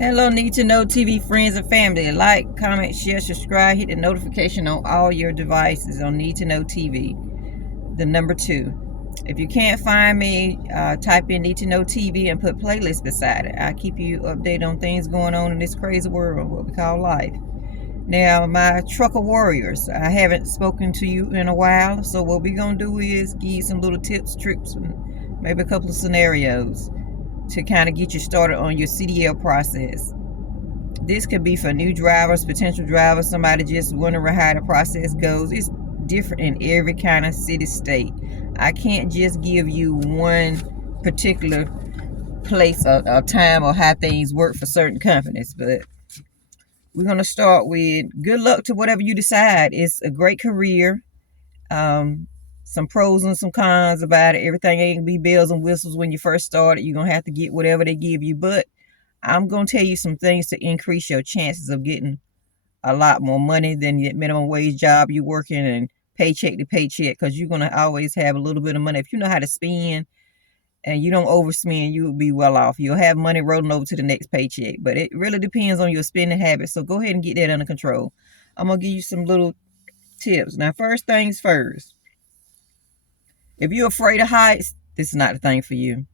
Hello, Need to Know TV friends and family. Like, comment, share, subscribe, hit the notification on all your devices on Need to Know TV. The number 2. If you can't find me, type in Need to Know TV and put playlist beside it. I keep you updated on things going on in this crazy world, what we call life. Now, my trucker warriors, I haven't spoken to you in a while, so what we're going to do is give you some little tips, tricks, and maybe a couple of scenarios to kind of get you started on your CDL process. This could be for new drivers, potential drivers, somebody just wondering how the process goes. It's different in every kind of city, state. I can't just give you one particular place or time or how things work for certain companies, but we're going to start with good luck to whatever you decide. It's a great career. Some pros and some cons about it. Everything ain't gonna be bells and whistles when you first started. You're gonna have to get whatever they give you, but I'm gonna tell you some things to increase your chances of getting a lot more money than the minimum wage job you're working and paycheck to paycheck, because you're gonna always have a little bit of money. If you know how to spend and you don't overspend, you will be well off. You'll have money rolling over to the next paycheck, but it really depends on your spending habits. So go ahead and get that under control. I'm gonna give you some little tips. Now, first things first. If you're afraid of heights, this is not the thing for you.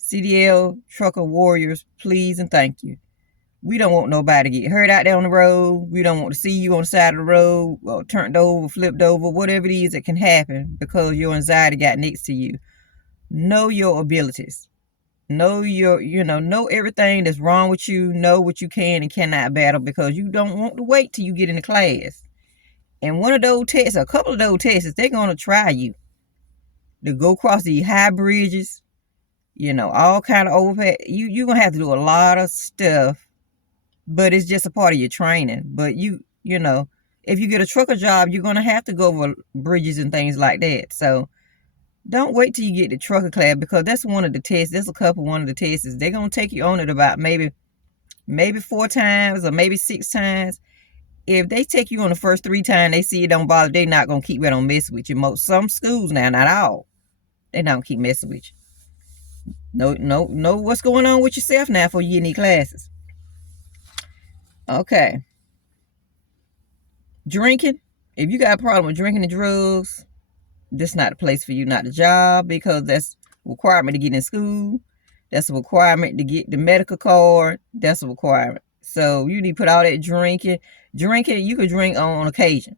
CDL trucker warriors, please and thank you. We don't want nobody to get hurt out there on the road. We don't want to see you on the side of the road or turned over, flipped over, whatever it is that can happen because your anxiety got next to you. Know your abilities. Know know everything that's wrong with you. Know what you can and cannot battle, because you don't want to wait till you get into class. And one of those tests, a couple of those tests, they're going to try you to go across these high bridges, all kind of overpass. You're going to have to do a lot of stuff, but it's just a part of your training. But if you get a trucker job, you're going to have to go over bridges and things like that. So don't wait till you get the trucker class, because that's one of the tests. That's one of the tests. They're going to take you on it about maybe 4 times or maybe 6 times. If they take you on the first 3 times, they see it don't bother, they're not going to keep right on messing with you. Some schools now, not all, they don't keep messing with you. Know what's going on with yourself now before you get in these classes. Okay. Drinking. If you got a problem with drinking and drugs, this is not the place for you, not the job, because that's a requirement to get in school. That's a requirement to get the medical card. That's a requirement. So you need to put all that drinking. Drinking, you could drink on occasion.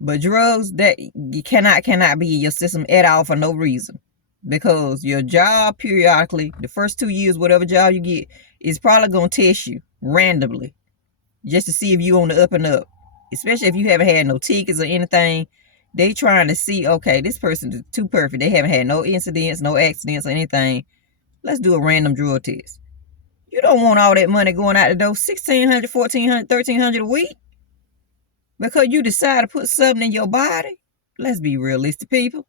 But drugs, that you cannot be in your system at all for no reason. Because your job periodically, the first 2 years, whatever job you get, is probably going to test you randomly. Just to see if you on the up and up. Especially if you haven't had no tickets or anything. They trying to see, okay, this person is too perfect. They haven't had no incidents, no accidents or anything. Let's do a random drug test. You don't want all that money going out the door, $1,600, $1,400, $1,300 a week, because you decide to put something in your body. Let's be realistic, people.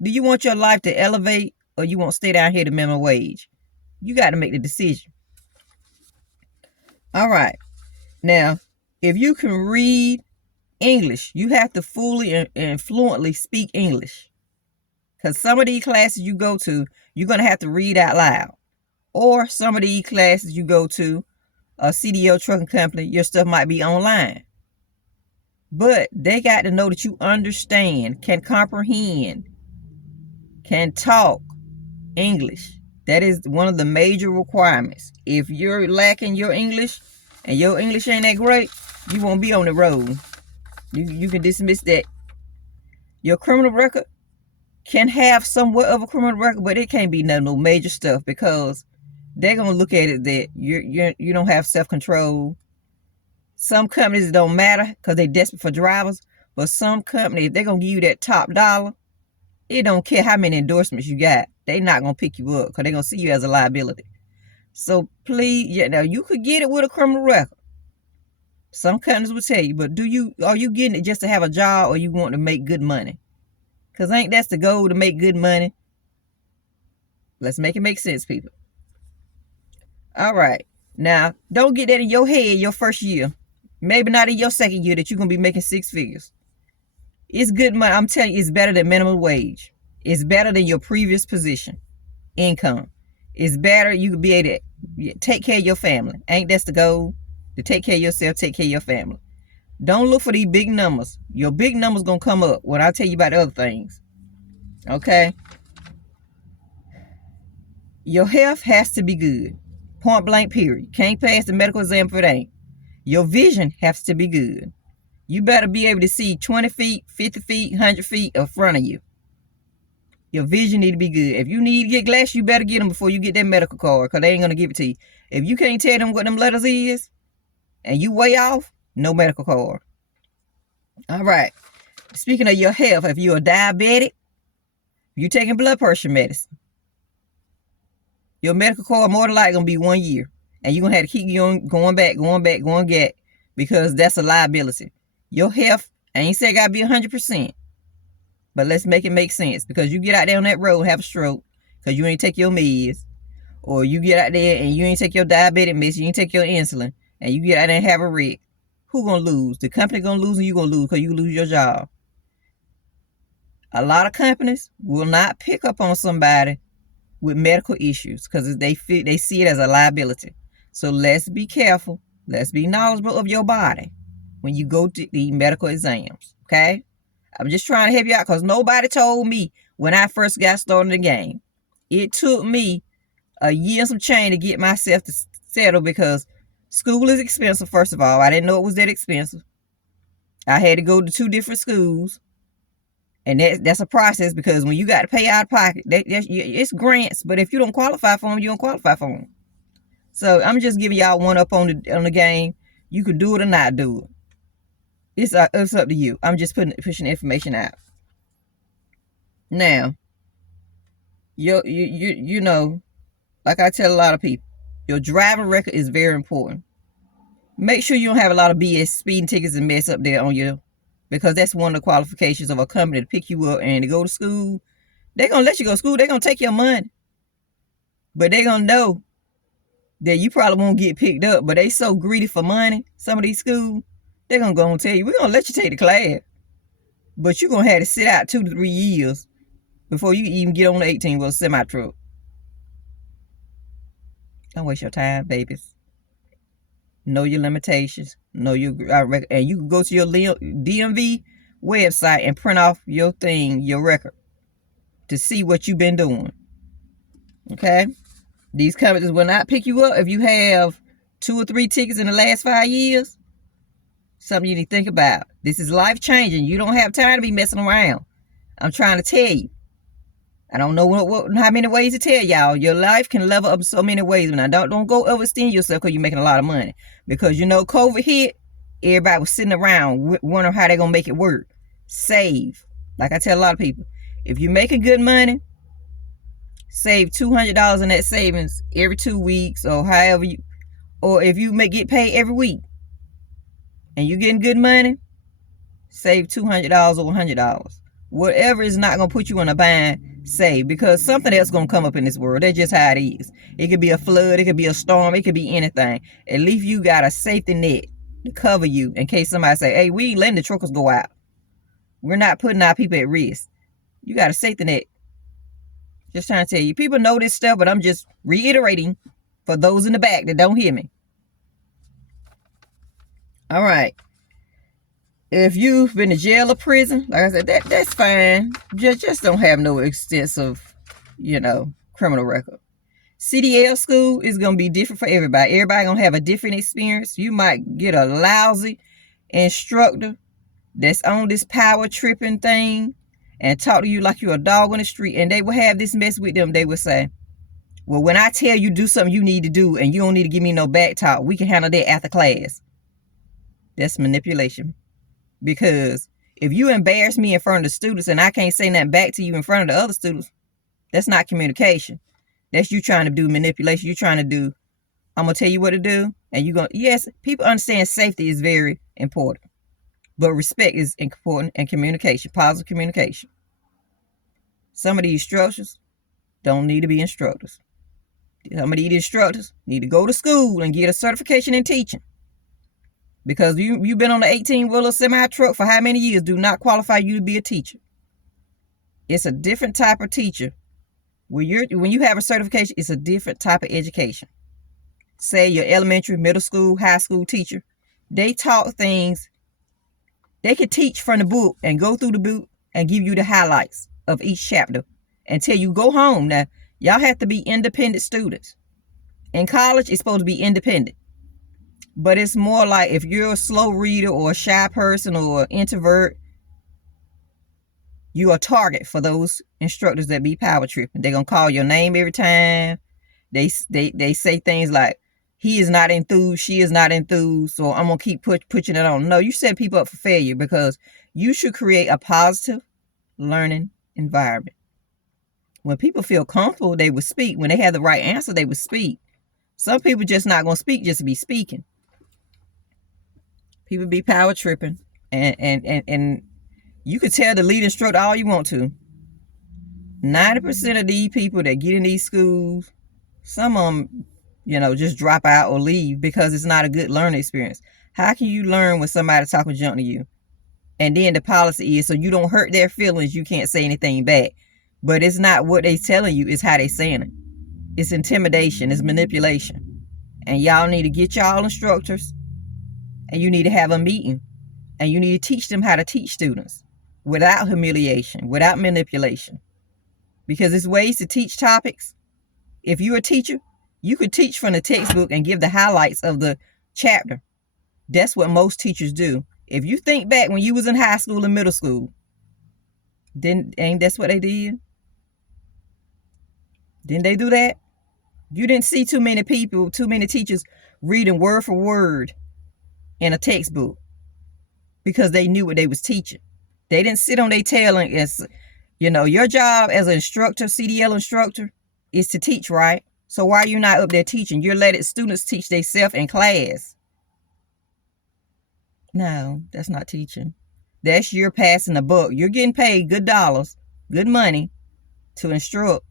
Do you want your life to elevate, or you want to stay down here to minimum wage? You got to make the decision. All right. Now, if you can read English, you have to fully and fluently speak English, because some of these classes you go to, you're going to have to read out loud. Or some of these classes you go to, a CDL trucking company, your stuff might be online. But they got to know that you understand, can comprehend, can talk English. That is one of the major requirements. If you're lacking your English and your English ain't that great, you won't be on the road. You can dismiss that. Your criminal record can have somewhat of a criminal record, but it can't be no major stuff, because they're going to look at it that you don't have self-control. Some companies, it don't matter because they're desperate for drivers. But some companies, they're going to give you that top dollar. It don't care how many endorsements you got. They're not going to pick you up because they're going to see you as a liability. So please, you could get it with a criminal record. Some companies will tell you, but are you getting it just to have a job, or you want to make good money? Because ain't that's the goal, to make good money? Let's make it make sense, people. All right. Now, don't get that in your head your first year. Maybe not in your second year that you're going to be making 6 figures. It's good money. I'm telling you, it's better than minimum wage. It's better than your previous position, income. It's better. You could be able to Take care of your family. Ain't that's the goal? To take care of yourself, take care of your family. Don't look for these big numbers. Your big numbers gonna come up when I tell you about the other things. Okay? Your health has to be good. Point blank, period. Can't pass the medical exam if it ain't. Your vision has to be good. You better be able to see 20 feet, 50 feet, 100 feet in front of you. Your vision need to be good. If you need to get glasses, you better get them before you get that medical card, because they ain't going to give it to you. If you can't tell them what them letters is, and you way off, no medical card. All right. Speaking of your health, if you're a diabetic, you taking blood pressure medicine, your medical card more than likely going to be 1 year. And you're going to have to keep going back, because that's a liability. Your health, I ain't say it got to be 100%. But let's make it make sense. Because you get out there on that road and have a stroke because you ain't take your meds. Or you get out there and you ain't take your diabetic medicine, you ain't take your insulin, and you get out there and have a wreck. Who going to lose? The company going to lose, or you going to lose because you lose your job. A lot of companies will not pick up on somebody with medical issues because they see it as a liability. So let's be careful. Let's be knowledgeable of your body when you go to the medical exams. Okay? I'm just trying to help you out because nobody told me when I first got started in the game. It took me a year and some change to get myself to settle because school is expensive, first of all. I didn't know it was that expensive. I had to go to 2 different schools. And that's a process because when you got to pay out of pocket, it's grants. But if you don't qualify for them, you don't qualify for them. So I'm just giving y'all one up on the game. You could do it or not do it. It's up to you. I'm just pushing information out. Now, you know, like I tell a lot of people, your driving record is very important. Make sure you don't have a lot of BS speeding tickets and mess up there on you, because that's one of the qualifications of a company to pick you up and to go to school. They're going to let you go to school. They're going to take your money. But they're going to know that you probably won't get picked up. But they so greedy for money, some of these schools, they're going to go and tell you, we're going to let you take the class. But you're going to have to sit out 2 to 3 years before you even get on the 18-wheel semi-truck. Don't waste your time, babies. Know your limitations. Know your and you can go to your DMV website and print off your record, to see what you've been doing. Okay? These companies will not pick you up if you have 2 or 3 tickets in the last 5 years. Something you need to think about. This is life changing. You don't have time to be messing around. I'm trying to tell you. I don't know how many ways to tell y'all. Your life can level up so many ways. Now, don't go overextend yourself because you're making a lot of money. Because, COVID hit, everybody was sitting around wondering how they're going to make it work. Save. Like I tell a lot of people, if you're making good money, save $200 in that savings every 2 weeks, or however or if you get paid every week and you're getting good money, save $200 or $100. Whatever is not going to put you in a bind, save, because something else is going to come up in this world. That's just how it is. It could be a flood, it could be a storm, it could be anything. At least you got a safety net to cover you in case somebody say, hey, we ain't letting the truckers go out. We're not putting our people at risk. You got a safety net. Just trying to tell you. People know this stuff, but I'm just reiterating for those in the back that don't hear me. All right. If you've been to jail or prison, like I said, that's fine. Just don't have no extensive, criminal record. CDL school is going to be different for everybody. Everybody going to have a different experience. You might get a lousy instructor that's on this power tripping thing and talk to you like you're a dog on the street, and they will have this mess with them. They will say, well, when I tell you do something you need to do and you don't need to give me no back talk, we can handle that after class. That's manipulation. Because if you embarrass me in front of the students and I can't say nothing back to you in front of the other students, that's not communication. That's you trying to do manipulation. You're trying to do, I'm going to tell you what to do. And you're going to, yes, people understand safety is very important. But respect is important, and communication, positive communication. Some of these instructors don't need to be instructors. Some of these instructors need to go to school and get a certification in teaching. Because you've been on the 18-wheeler semi-truck for how many years do not qualify you to be a teacher. It's a different type of teacher. When you have a certification, it's a different type of education. say your elementary, middle school, high school teacher, they taught things. They could teach from the book and go through the book and give you the highlights of each chapter until you go home. Now, y'all have to be independent students. In college, it's supposed to be independent. But it's more like if you're a slow reader or a shy person or an introvert, you are a target for those instructors that be power tripping. They're going to call your name every time. They say things like, he is not enthused, she is not enthused, so I'm going to keep pushing it on. No, you set people up for failure, because you should create a positive learning environment. When people feel comfortable, they would speak. When they have the right answer, they would speak. Some people just not going to speak just to be speaking. People be power tripping. And you could tell the lead instructor all you want to. 90% of these people that get in these schools, some of them, just drop out or leave because it's not a good learning experience. How can you learn when somebody's talking junk to you? And then the policy is, so you don't hurt their feelings, you can't say anything back. But it's not what they telling you, it's how they saying it. It's intimidation, it's manipulation. And y'all need to get y'all instructors, and you need to have a meeting, and you need to teach them how to teach students without humiliation, without manipulation. Because there's ways to teach topics. If you're a teacher, you could teach from the textbook and give the highlights of the chapter. That's what most teachers do. If you think back when you was in high school and middle school, then ain't that's what they did? Didn't they do that? You didn't see too many teachers reading word for word in a textbook because they knew what they was teaching. They didn't sit on their tail and, your job as an instructor, CDL instructor, is to teach, right? So why are you not up there teaching? You're letting students teach themselves in class. No, that's not teaching. That's you're passing the buck. You're getting paid good dollars, good money to instruct,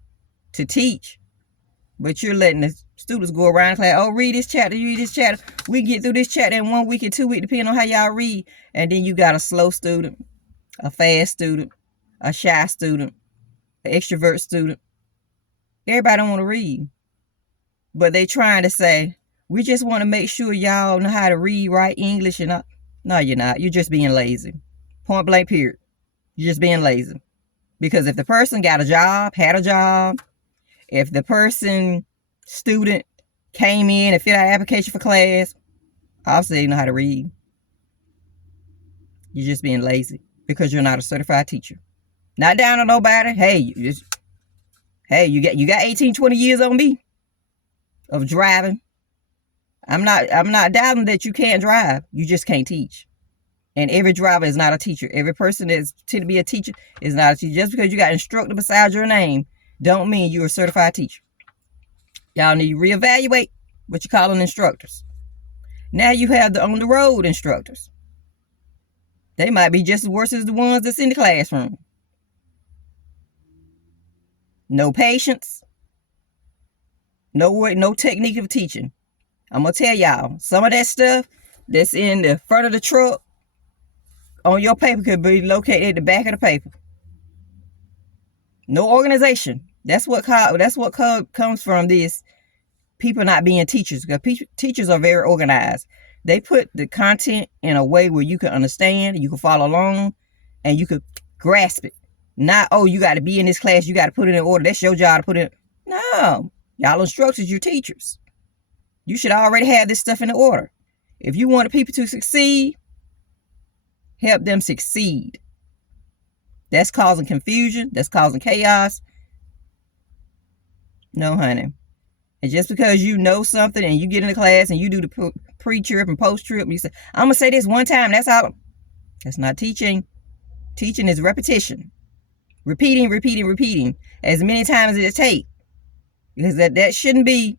to teach. But you're letting the students go around class, oh, read this chapter, you read this chapter. We get through this chapter in 1 week or 2 weeks, depending on how y'all read. And then you got a slow student, a fast student, a shy student, an extrovert student. Everybody don't want to read. But they trying to say, we just want to make sure y'all know how to read, write English. And no, you're not. You're just being lazy. Point blank, period. You're just being lazy. Because if the person got a job, had a job, if the student came in and filled out an application for class, obviously they know how to read. You're just being lazy because you're not a certified teacher. Not down on nobody. Hey, you got 18, 20 years on me of driving. I'm not doubting that you can't drive. You just can't teach. And every driver is not a teacher. Every person that's tend to be a teacher is not a teacher. Just because you got instructor beside your name don't mean you're a certified teacher. Y'all need to reevaluate what you calling instructors. Now you have the on-the-road instructors. They might be just as worse as the ones that's in the classroom. No patience. No technique of teaching. I'm going to tell y'all, some of that stuff that's in the front of the truck on your paper could be located at the back of the paper. No organization. That's what comes from this. People not being teachers, because teachers are very organized. They put the content in a way where you can understand, you can follow along, and you can grasp it. Not, oh, you got to be in this class, you got to put it in order. That's your job to put it in. No. Y'all instructors, you're teachers. You should already have this stuff in order. If you want people to succeed, help them succeed. That's causing confusion. That's causing chaos. No, honey. And just because you know something and you get in the class and you do the pre-trip and post-trip, and you say, I'm going to say this one time, that's all. That's not teaching. Teaching is repetition. Repeating as many times as it takes. Because that shouldn't be,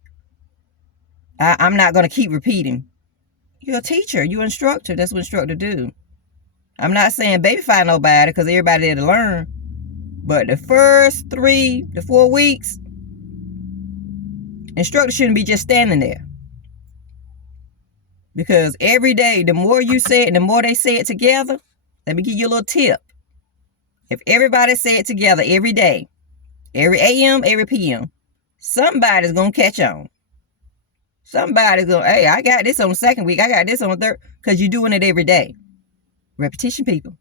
I'm not going to keep repeating. You're a teacher. You're an instructor. That's what instructors do. I'm not saying babyfy nobody because everybody there to learn. But the first 3 to 4 weeks, instructors shouldn't be just standing there. Because every day, the more you say it, the more they say it together. Let me give you a little tip. If everybody say it together every day, every AM, every PM, somebody's going to catch on. Somebody's going, hey, I got this on the second week. I got this on the third. Because you're doing it every day. Repetition, people.